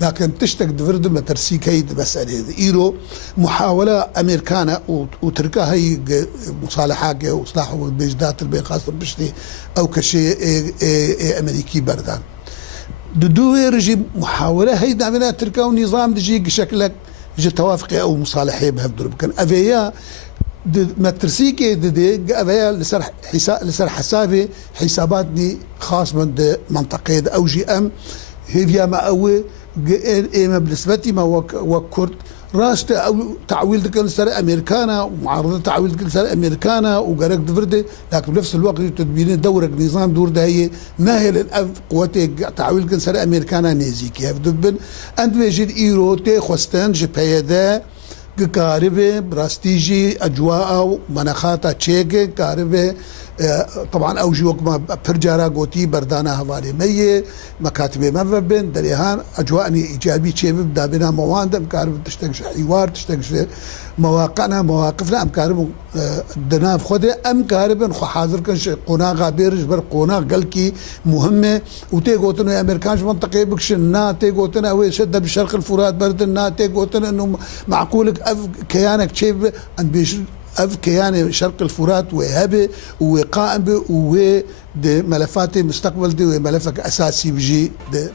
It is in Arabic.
لكن تشتك دفرد ما ترسيك هي مسألة إيرو محاولة أمريكانا وتركها هي مصالحات وإصلاح بيجدات البين خاصة بشتي أو كشيء أمريكي بردان دو رجيم محاولة هي دعمنا تركها ونظام دجي شكلك جي توافقي أو مصالحية بهالضرب كان أفيا ما ترسيكي دي أفيا لسر حسابي حساباتني خاص من منطقة أو جي أم هي ما أوي إما بالنسبة ما وكرت راسته أو تعويل كل سنة أمريكانا ومعارضة تعويل كل سنة أمريكانا وقرق دفردة لكن بنفس الوقت تدبيرين دورك نظام دور ده هي ما هي للأف قوتي تعويل كل سنة أمريكانا نيزيكي هفدبن أنت بيجي إيرو تي خوستان جبهة كاربة براستيجي أجواء ومناخاتها تشيكي كاربة طبعا اوجي وقت ما برجارا قوتي بردانا هوالي مية مكاتبه ما بين دريهان اجواني ايجابي شيء ببدا بنا مواد امكارب تشتغل حوار تشتغل مواقعنا مواقفنا امكارب دناف خدي امكارب خو حاضر كن قناع غابير جبر قناع قلكي مهمه وتي قوتنا يا امريكانش منطقه بكشنا تي قوتنا وي شد بالشرق الفرات بردنا تي قوتنا انه معقولك كيانك شيء ان بيش أف كيان شرق الفرات وهبه وقائم به وملفات مستقبل دي وملفك أساسي بجي دي